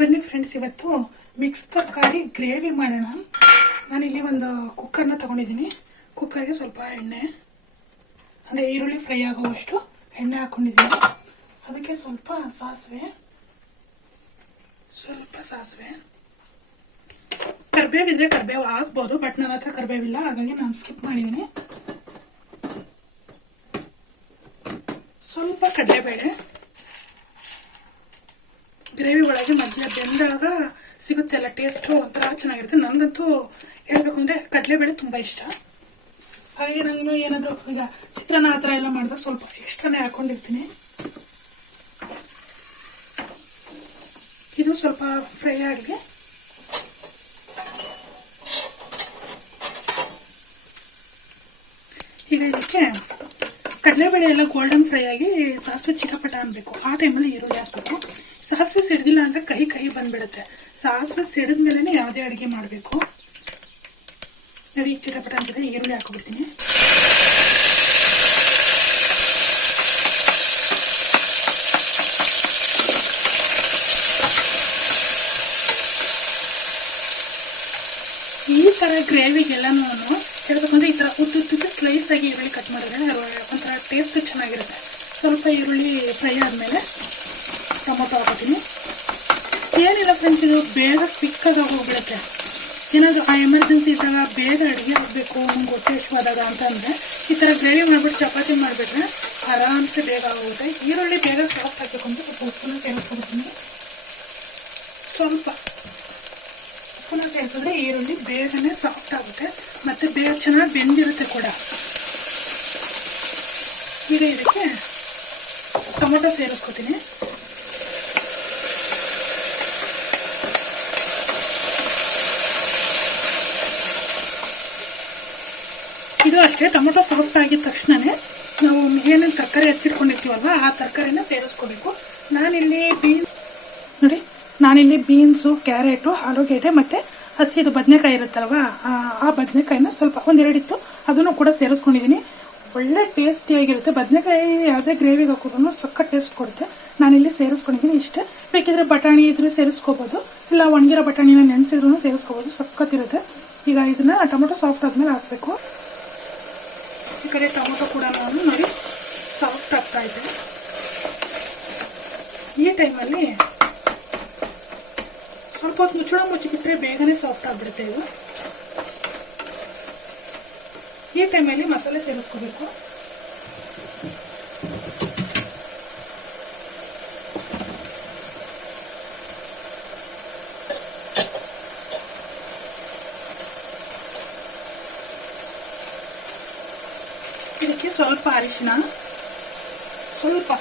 ಬನ್ನಿ ಫ್ರೆಂಡ್ಸ್, ಇವತ್ತು ಮಿಕ್ಸ್ ತರಕಾರಿ ಗ್ರೇವಿ ಮಾಡೋಣ. ನಾನಿಲ್ಲಿ ಒಂದು ಕುಕ್ಕರ್ನ ತಗೊಂಡಿದ್ದೀನಿ. ಕುಕ್ಕರ್ಗೆ ಸ್ವಲ್ಪ ಎಣ್ಣೆ ಅಂದರೆ ಈರುಳ್ಳಿ ಫ್ರೈ ಆಗುವಷ್ಟು ಎಣ್ಣೆ ಹಾಕೊಂಡಿದ್ದೀನಿ. ಅದಕ್ಕೆ ಸ್ವಲ್ಪ ಸಾಸಿವೆ, ಕರಿಬೇವಿದ್ರೆ ಕರಿಬೇವು ಹಾಕ್ಬೋದು, ಬಟ್ ನನ್ನ ಹತ್ರ ಕರಿಬೇವಿಲ್ಲ, ಹಾಗಾಗಿ ನಾನು ಸ್ಕಿಪ್ ಮಾಡಿದ್ದೀನಿ. ಸ್ವಲ್ಪ ಕಡಲೆಬೇಳೆ, ಗ್ರೇವಿ ಒಳಗೆ ಮಧ್ಯ ಬೆಂದಾಗ ಸಿಗುತ್ತೆ ಅಲ್ಲ, ಟೇಸ್ಟು ಒಂಥರ ಚೆನ್ನಾಗಿರುತ್ತೆ. ನನಗಂತೂ ಹೇಳ್ಬೇಕು ಅಂದರೆ ಕಡಲೆಬೇಳೆ ತುಂಬ ಇಷ್ಟ. ಹಾಗೆ ನಾನು ಏನಾದರೂ ಈಗ ಚಿತ್ರಾನ್ನ ಆ ಥರ ಎಲ್ಲ ಮಾಡಿದಾಗ ಸ್ವಲ್ಪ ಎಕ್ಸ್ಟ್ರಾನೇ ಹಾಕೊಂಡಿರ್ತೀನಿ. ಇದು ಸ್ವಲ್ಪ ಫ್ರೈ ಆಗಲಿ. ಈಗ ಇದಕ್ಕೆ ಕಡಲೆಬೇಳೆ ಎಲ್ಲ ಗೋಲ್ಡನ್ ಫ್ರೈ ಆಗಿ ಸಾಸಿವೆ ಚಿಟಪಟ ಅನ್ಬೇಕು. ಆ ಟೈಮಲ್ಲಿ ಈರುಳ್ಳಿ ಹಾಕ್ಬೇಕು. ಸಾಸಿವೆ ಸಿಡ್ದಿಲ್ಲ ಅಂದರೆ ಕಹಿ ಬಂದ್ಬಿಡುತ್ತೆ. ಸಾಸಿವೆ ಸಿಡಿದ ಮೇಲೇ ಯಾವುದೇ ಅಡುಗೆ ಮಾಡಬೇಕು. ನೋಡಿ, ಈಗ ಚಿಟಪಟ ಅಂತಿದೆ, ಈರುಳ್ಳಿ ಹಾಕೊಬಿಡ್ತೀನಿ. ಈ ಥರ ಗ್ರೇವಿಗೆಲ್ಲನೂ ಹೇಳ್ಬೇಕಂದ್ರೆ ಈ ಥರ ಉದ್ದುದ್ದಕ್ಕೆ ಸ್ಲೈಸ್ ಆಗಿ ಈರುಳ್ಳಿ ಕಟ್ ಮಾಡಿದ್ರೆ ಒಂಥರ ಟೇಸ್ಟ್ ಚೆನ್ನಾಗಿರುತ್ತೆ. ಸ್ವಲ್ಪ ಈರುಳ್ಳಿ ಫ್ರೈ ಆದಮೇಲೆ ಟೊಮೊಟೊ ಹಾಕೋತೀನಿ. ಏನಿಲ್ಲ ಫ್ರೆಂಡ್ಸ್, ಇದು ಬೇಗ ಕ್ವಿಕ್ಕಾಗಿ ಹೋಗ್ಬಿಡುತ್ತೆ. ಏನಾದರೂ ಆ ಎಮರ್ಜೆನ್ಸಿ ಇದ್ದಾಗ ಬೇಗ ಅಡುಗೆ ಆಗಬೇಕು, ನಮ್ಗೆ ಹೊಟ್ಟೆ ಹಸಿವಾದಾಗ ಅಂತ ಅಂದರೆ ಈ ಥರ ಗ್ರೇವಿ ಮಾಡಿಬಿಟ್ಟು ಚಪಾತಿ ಮಾಡಿಬಿಟ್ರೆ ಆರಾಮ್ಸೆ ಬೇಗ ಆಗೋಗುತ್ತೆ. ಈರುಳ್ಳಿ ಬೇಗ ಸಾಫ್ಟ್ ಆಗಬೇಕು ಅಂತ ಸ್ವಲ್ಪ ಉಪ್ಪನ್ನ ಸೇರಿಸ್ಕೊಡ್ತೀನಿ. ಸ್ವಲ್ಪ ಉಪ್ಪನ್ನ ಸೇರಿಸಿದ್ರೆ ಈರುಳ್ಳಿ ಬೇಗನೆ ಸಾಫ್ಟ್ ಆಗುತ್ತೆ ಮತ್ತು ಬೇಗ ಚೆನ್ನಾಗಿ ಬೆಂದಿರುತ್ತೆ ಕೂಡ. ಈಗ ಇದಕ್ಕೆ ಟೊಮೊಟೊ ಸೇರಿಸ್ಕೊತೀನಿ. ಇದು ಅಷ್ಟೇ, ಟೊಮೊಟೊ ಸಾಫ್ಟ್ ಆಗಿದ ತಕ್ಷಣವೇ ನಾವು ಏನೇನು ತರಕಾರಿ ಹಚ್ಚಿಟ್ಕೊಂಡಿರ್ತೀವಲ್ವ ಆ ತರಕಾರಿನ ಸೇರಿಸ್ಕೋಬೇಕು. ನಾನಿಲ್ಲಿ ಬೀನ್ಸು, ಕ್ಯಾರೆಟು, ಆಲೂಗೆಡ್ಡೆ ಮತ್ತು ಹಸಿದು ಬದನೆಕಾಯಿ ಇರುತ್ತಲ್ವ, ಆ ಬದನೆಕಾಯಿನ ಸ್ವಲ್ಪ ಒಂದೆರಡಿತ್ತು ಅದನ್ನು ಕೂಡ ಸೇರಿಸ್ಕೊಂಡಿದ್ದೀನಿ. ಒಳ್ಳೆ ಟೇಸ್ಟಿಯಾಗಿರುತ್ತೆ. ಬದನೆಕಾಯಿ ಯಾವುದೇ ಗ್ರೇವಿಗೆ ಹಾಕೋದ್ರೂ ಸಕ್ಕ ಟೇಸ್ಟ್ ಕೊಡುತ್ತೆ. ನಾನಿಲ್ಲಿ ಸೇರಿಸ್ಕೊಂಡಿದ್ದೀನಿ ಇಷ್ಟೇ. ಬೇಕಿದ್ರೆ ಬಟಾಣಿ ಇದ್ರೆ ಸೇರಿಸ್ಕೋಬೋದು, ಇಲ್ಲ ಒಣಗಿರೋ ಬಟಾಣಿನ ನೆನೆಸಿದ್ರೂ ಸೇರಿಸ್ಕೋಬೋದು, ಸಕ್ಕತ್ತಿರುತ್ತೆ. ಈಗ ಇದನ್ನ ಟೊಮೊಟೊ ಸಾಫ್ಟ್ ಆದಮೇಲೆ ಹಾಕಬೇಕು. ಈ ಕಡೆ ಟೊಮೊಟೊ ಕೂಡ ನೋಡಿ ಸಾಫ್ಟ್ ಆಗ್ತಾ ಇದೆ. ಈ ಟೈಮಲ್ಲಿ ಸ್ವಲ್ಪ ಹೊತ್ತು ಮುಚ್ಚಿಬಿಟ್ರೆ ಬೇಗನೆ ಸಾಫ್ಟ್ ಆಗಿಬಿಡುತ್ತೆ ಇದು. ಈ ಟೈಮಲ್ಲಿ ಮಸಾಲೆ ಸೇರಿಸ್ಕೋಬೇಕು. ಇದಕ್ಕೆ ಸ್ವಲ್ಪ ಅರಿಶಿನ, ಸ್ವಲ್ಪ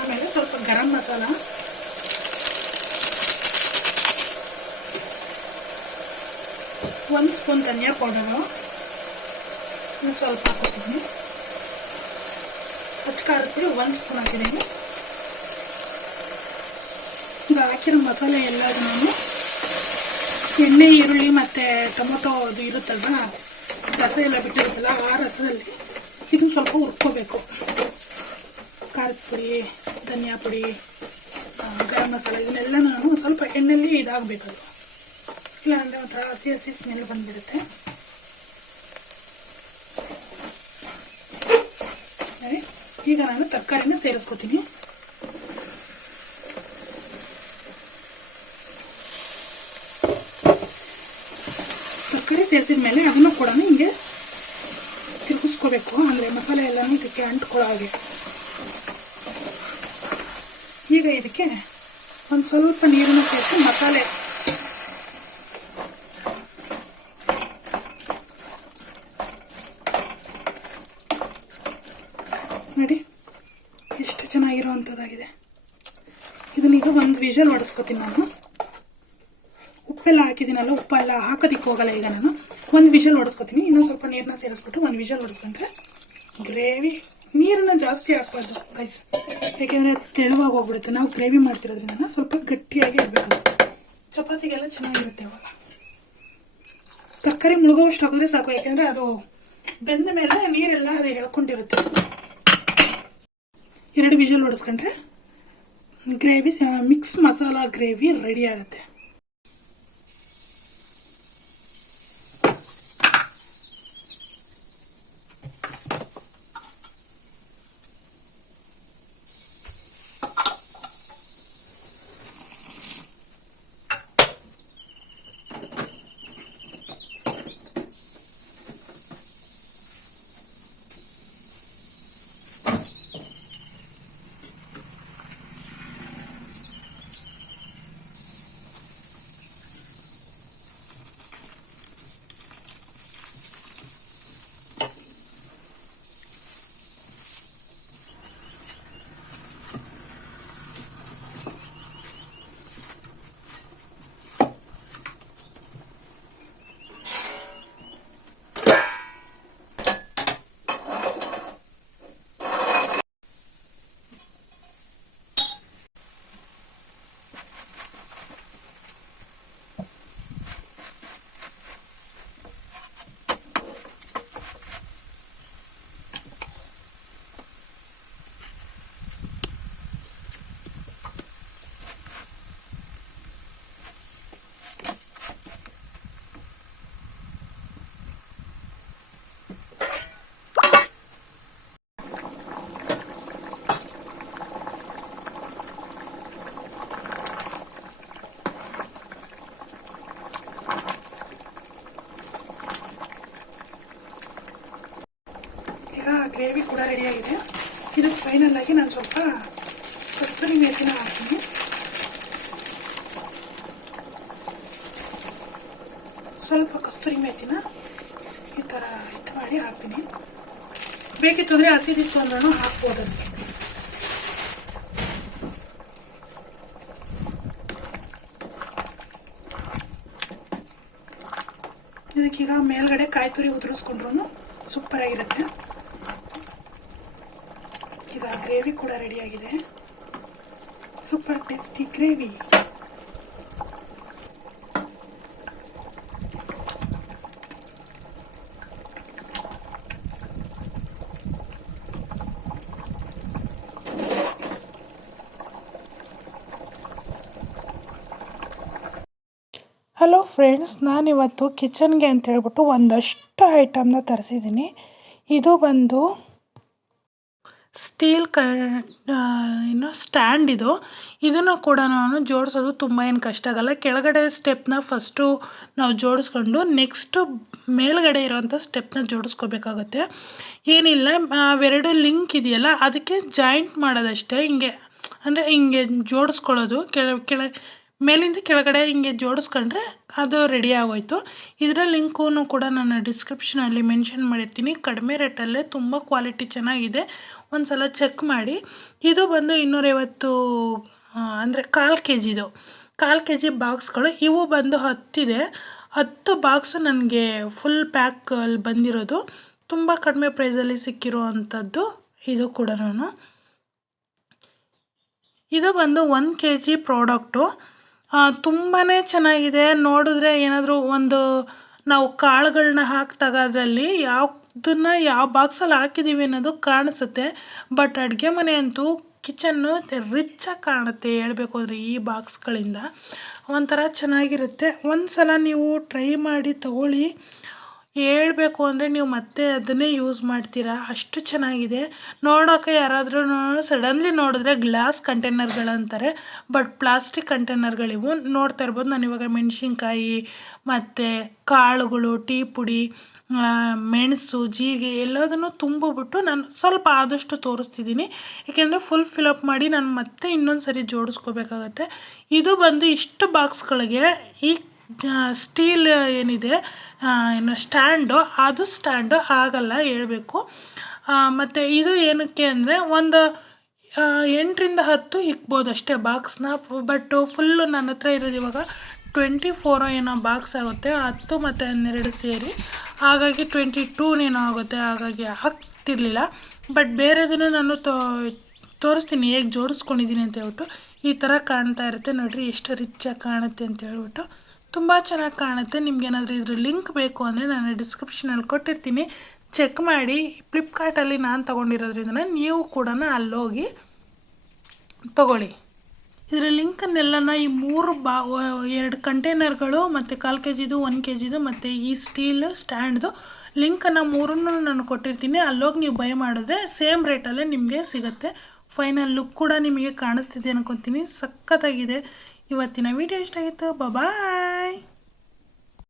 ಆಮೇಲೆ ಸ್ವಲ್ಪ ಗರಂ ಮಸಾಲ, ಒಂದು ಸ್ಪೂನ್ ಧನಿಯಾ ಪೌಡರು ಸ್ವಲ್ಪ ಹಾಕೋತೀನಿ. ಖಾರದ ಪುಡಿ 1 ಸ್ಪೂನ್ ಹಾಕಿದ್ದೀನಿ. ಈಗ ಹಾಕಿರೋ ಮಸಾಲೆ ಎಲ್ಲದನ್ನು ಎಣ್ಣೆ, ಈರುಳ್ಳಿ ಮತ್ತು ಟೊಮೊಟೊ ಅದು ಇರುತ್ತಲ್ವ, ರಸ ಎಲ್ಲ ಬಿಟ್ಟಿರುತ್ತಲ್ಲ, ಆ ರಸದಲ್ಲಿ ಇದನ್ನು ಸ್ವಲ್ಪ ಹುರ್ಕೋಬೇಕು. ಖಾರದ ಪುಡಿ, ಧನಿಯಾ ಪುಡಿ, ಗರಂ ಮಸಾಲ ಇದನ್ನೆಲ್ಲ ನಾನು ಸ್ವಲ್ಪ ಎಣ್ಣೆಯಲ್ಲಿ ಇದಾಗಬೇಕು. ಇಲ್ಲಾಂದರೆ ಒಂಥರ ಹಸಿ ಸ್ಮೆಲ್ ಬಂದ್ಬಿಡುತ್ತೆ. ಈಗ ನಾನು ತರಕಾರಿನ ಸೇರಿಸ್ಕೊತೀನಿ. ತರಕಾರಿ ಸೇರಿಸಿದ ಮೇಲೆ ಅದನ್ನು ಕೂಡ ಹಿಂಗೆ ತಿರುಗಿಸ್ಕೋಬೇಕು, ಅಂದರೆ ಮಸಾಲೆ ಎಲ್ಲನೂ ಇದಕ್ಕೆ ಅಂಟ್ಕೊಳ್ಳೋ ಹಾಗೆ. ಈಗ ಇದಕ್ಕೆ ಒಂದು ಸ್ವಲ್ಪ ನೀರನ್ನು ಸೇರಿಸಿ ಮಸಾಲೆ ನೋಡಿ ಎಷ್ಟು ಚೆನ್ನಾಗಿರುವಂಥದ್ದಾಗಿದೆ. ಇದನ್ನೀಗ ಒಂದು ವಿಷಲ್ ಹೊಡೆಸ್ಕೊತೀನಿ ನಾನು. ಉಪ್ಪೆಲ್ಲ ಹಾಕಿದ್ದೀನಲ್ಲ, ಉಪ್ಪೆಲ್ಲ ಹಾಕೋದಿಕ್ಕೆ ಹೋಗಲ್ಲ. ಈಗ ನಾನು ಒಂದು ವಿಷಲ್ ಹೊಡೆಸ್ಕೊತೀನಿ. ಇನ್ನೊಂದು ಸ್ವಲ್ಪ ನೀರನ್ನ ಸೇರಿಸ್ಬಿಟ್ಟು ಒಂದು ವಿಷಲ್ ಹೊಡೆಸ್ಕೊಂಡ್ರೆ ಗ್ರೇವಿ, ನೀರನ್ನ ಜಾಸ್ತಿ ಹಾಕ್ಬಾರ್ದು ಗೈಸ್, ಯಾಕೆಂದರೆ ತೆಳುವಾಗಿ ಹೋಗ್ಬಿಡುತ್ತೆ. ನಾವು ಗ್ರೇವಿ ಮಾಡ್ತಿರೋದ್ರಿಂದ ಸ್ವಲ್ಪ ಗಟ್ಟಿಯಾಗಿ ಇರಬೇಕು. ಚಪಾತಿಗೆಲ್ಲ ಚೆನ್ನಾಗಿರುತ್ತೆ ಅವಾಗ. ತರಕಾರಿ ಮುಳುಗೋವಷ್ಟು ಹಾಕಿದ್ರೆ ಸಾಕು, ಯಾಕೆಂದರೆ ಅದು ಬೆಂದ ಮೇಲೆ ನೀರೆಲ್ಲ ಅದು ಎಳ್ಕೊಂಡಿರುತ್ತೆ. 2 ವಿಷಲ್ ಹೊಡೆಸ್ಕೊಂಡ್ರೆ gravy mix masala gravy ready ಆಗುತ್ತೆ. ಗ್ರೇವಿ ಕೂಡ ರೆಡಿಯಾಗಿದೆ. ಇದಕ್ಕೆ ಫೈನಲ್ ಆಗಿ ನಾನು ಸ್ವಲ್ಪ ಕಸ್ತೂರಿ ಮೇಥಿನ ಹಾಕ್ತೀನಿ. ಸ್ವಲ್ಪ ಕಸ್ತೂರಿ ಮೇಥಿನ ಈ ಥರ ಇದು ಮಾಡಿ ಹಾಕ್ತೀನಿ. ಬೇಕಿತ್ತು ಅಂದರೆ ಹಸಿದಿತ್ತು ಅಂದ್ರೂ ಹಾಕ್ಬೋದು. ಅದಕ್ಕೆ ಇದಕ್ಕೀಗ ಮೇಲ್ಗಡೆ ಕಾಯಿ ತುರಿ ಉದುರಿಸ್ಕೊಂಡ್ರು ಸೂಪರ್ ಆಗಿರುತ್ತೆ. ಈಗ ಗ್ರೇವಿ ಕೂಡ ರೆಡಿಯಾಗಿದೆ. Super tasty gravy. Hello friends, ನಾನಿವತ್ತು ಕಿಚನ್ಗೆ ಅಂತ ಹೇಳ್ಬಿಟ್ಟು ಒಂದಷ್ಟು ಐಟಮ್ನ ತರಿಸಿದ್ದೀನಿ. ಇದು ಬಂದು ಸ್ಟೀಲ್ ಸ್ಟ್ಯಾಂಡ್. ಇದನ್ನು ಕೂಡ ನಾನು ಜೋಡಿಸೋದು ತುಂಬ ಏನು ಕಷ್ಟ ಆಗಲ್ಲ. ಕೆಳಗಡೆ ಸ್ಟೆಪ್ನ ಫಸ್ಟು ನಾವು ಜೋಡಿಸ್ಕೊಂಡು ನೆಕ್ಸ್ಟು ಮೇಲ್ಗಡೆ ಇರೋವಂಥ ಸ್ಟೆಪ್ನ ಜೋಡಿಸ್ಕೋಬೇಕಾಗುತ್ತೆ. ಏನಿಲ್ಲ, ಅವೆರಡು ಲಿಂಕ್ ಇದೆಯಲ್ಲ ಅದಕ್ಕೆ ಜಾಯಿಂಟ್ ಮಾಡೋದಷ್ಟೇ. ಹಿಂಗೆ ಹಿಂಗೆ ಜೋಡಿಸ್ಕೊಳ್ಳೋದು. ಮೇಲಿಂದ ಕೆಳಗಡೆ ಹಿಂಗೆ ಜೋಡಿಸ್ಕೊಂಡ್ರೆ ಅದು ರೆಡಿ ಆಗೋಯ್ತು. ಇದರ ಲಿಂಕು ಕೂಡ ನಾನು ಡಿಸ್ಕ್ರಿಪ್ಷನಲ್ಲಿ ಮೆನ್ಷನ್ ಮಾಡಿರ್ತೀನಿ. ಕಡಿಮೆ ರೇಟಲ್ಲೇ ತುಂಬ ಕ್ವಾಲಿಟಿ ಚೆನ್ನಾಗಿದೆ, ಒಂದು ಸಲ ಚೆಕ್ ಮಾಡಿ. ಇದು ಬಂದು 250 ಅಂದರೆ 1/4 kg. 1/4 kg ಬಾಕ್ಸ್ಗಳು ಇವು ಬಂದು 10 ಇದೆ. 10 ಬಾಕ್ಸು ನನಗೆ ಫುಲ್ ಪ್ಯಾಕಲ್ಲಿ ಬಂದಿರೋದು. ತುಂಬ ಕಡಿಮೆ ಪ್ರೈಸಲ್ಲಿ ಸಿಕ್ಕಿರೋ ಅಂಥದ್ದು ಇದು ಕೂಡ. ಇದು ಬಂದು 1 kg ಪ್ರಾಡಕ್ಟು. ತುಂಬಾ ಚೆನ್ನಾಗಿದೆ. ನೋಡಿದ್ರೆ ಏನಾದರೂ ಒಂದು ನಾವು ಕಾಳುಗಳನ್ನ ಹಾಕಿದಾಗ ಅದರಲ್ಲಿ ಯಾವುದನ್ನು ಯಾವ ಬಾಕ್ಸಲ್ಲಿ ಹಾಕಿದ್ದೀವಿ ಅನ್ನೋದು ಕಾಣಿಸುತ್ತೆ. ಬಟ್ ಅಡುಗೆ ಮನೆ ಅಂತೂ ಕಿಚನ್ನು ರಿಚ್ಚಾಗಿ ಕಾಣುತ್ತೆ ಹೇಳಬೇಕು ಅಂದರೆ. ಈ ಬಾಕ್ಸ್ಗಳಿಂದ ಒಂಥರ ಚೆನ್ನಾಗಿರುತ್ತೆ. ಒಂದು ಸಲ ನೀವು ಟ್ರೈ ಮಾಡಿ ತಗೊಳ್ಳಿ. ಹೇಳಬೇಕು ಅಂದರೆ ನೀವು ಮತ್ತೆ ಅದನ್ನೇ ಯೂಸ್ ಮಾಡ್ತೀರಾ, ಅಷ್ಟು ಚೆನ್ನಾಗಿದೆ. ನೋಡೋಕ್ಕೆ ಯಾರಾದರೂ ಸಡನ್ಲಿ ನೋಡಿದ್ರೆ ಗ್ಲಾಸ್ ಕಂಟೈನರ್ಗಳಂತಾರೆ, ಬಟ್ ಪ್ಲಾಸ್ಟಿಕ್ ಕಂಟೈನರ್ಗಳಿವು. ನೋಡ್ತಾ ಇರ್ಬೋದು, ನಾನು ಇವಾಗ ಮೆಣಸಿನ್ಕಾಯಿ ಮತ್ತು ಕಾಳುಗಳು, ಟೀ ಪುಡಿ, ಮೆಣಸು, ಜೀರಿಗೆ ಎಲ್ಲದನ್ನು ತುಂಬಿಬಿಟ್ಟು ನಾನು ಸ್ವಲ್ಪ ಆದಷ್ಟು ತೋರಿಸ್ತಿದ್ದೀನಿ. ಏಕೆಂದರೆ ಫುಲ್ ಫಿಲಪ್ ಮಾಡಿ ನಾನು ಮತ್ತೆ ಇನ್ನೊಂದು ಸರಿ ಜೋಡಿಸ್ಕೋಬೇಕಾಗತ್ತೆ. ಇದು ಬಂದು ಇಷ್ಟು ಬಾಕ್ಸ್ಗಳಿಗೆ ಈ ಸ್ಟೀಲ್ ಏನಿದೆ ಸ್ಟ್ಯಾಂಡು, ಅದು ಸ್ಟ್ಯಾಂಡು ಆಗಲ್ಲ ಹೇಳಬೇಕು. ಮತ್ತು ಇದು ಏನಕ್ಕೆ ಅಂದರೆ ಒಂದು 8ರಿಂದ 10 ಇಕ್ಬೋದು ಅಷ್ಟೇ ಬಾಕ್ಸ್ನ. ಬಟ್ ಫುಲ್ಲು ನನ್ನ ಹತ್ರ ಇರೋದು ಇವಾಗ 24 ಏನೋ ಬಾಕ್ಸ್ ಆಗುತ್ತೆ, 10 ಮತ್ತು 12 ಸೇರಿ. ಹಾಗಾಗಿ 22 ಏನೋ ಆಗುತ್ತೆ, ಹಾಗಾಗಿ ಆಗ್ತಿರ್ಲಿಲ್ಲ. ಬಟ್ ಬೇರೆದನ್ನು ನಾನು ತೋರಿಸ್ತೀನಿ ಹೇಗೆ ಜೋಡಿಸ್ಕೊಂಡಿದ್ದೀನಿ ಅಂತ ಹೇಳ್ಬಿಟ್ಟು. ಈ ಥರ ಕಾಣ್ತಾ ಇರುತ್ತೆ ನೋಡಿರಿ, ಎಷ್ಟು ರಿಚ್ಚಾಗಿ ಕಾಣುತ್ತೆ ಅಂತ ಹೇಳ್ಬಿಟ್ಟು. ತುಂಬ ಚೆನ್ನಾಗಿ ಕಾಣುತ್ತೆ. ನಿಮ್ಗೇನಾದರೂ ಇದ್ರ ಲಿಂಕ್ ಬೇಕು ಅಂದರೆ ನಾನು ಡಿಸ್ಕ್ರಿಪ್ಷನಲ್ಲಿ ಕೊಟ್ಟಿರ್ತೀನಿ, ಚೆಕ್ ಮಾಡಿ. ಫ್ಲಿಪ್ಕಾರ್ಟಲ್ಲಿ ನಾನು ತೊಗೊಂಡಿರೋದ್ರಿಂದ ನೀವು ಕೂಡ ಅಲ್ಲೋಗಿ ತೊಗೊಳ್ಳಿ. ಇದರ ಲಿಂಕನ್ನೆಲ್ಲನ ಈ 2 ಕಂಟೈನರ್ಗಳು ಮತ್ತು 1/4 kgದು 1 kgದು ಮತ್ತು ಈ ಸ್ಟೀಲ್ ಸ್ಟ್ಯಾಂಡ್ದು ಲಿಂಕನ್ನು 3 ನಾನು ಕೊಟ್ಟಿರ್ತೀನಿ. ಅಲ್ಲೋಗಿ ನೀವು ಬೈ ಮಾಡಿದ್ರೆ ಸೇಮ್ ರೇಟಲ್ಲೇ ನಿಮಗೆ ಸಿಗುತ್ತೆ. ಫೈನಲ್ ಲುಕ್ ಕೂಡ ನಿಮಗೆ ಕಾಣಿಸ್ತಿದೆ ಅನ್ಕೊತೀನಿ. ಸಖತ್ತಾಗಿದೆ. ಇವತ್ತಿನ ವಿಡಿಯೋ ಇಷ್ಟ ಆಗಿತ್ತು. ಬಾಯ್.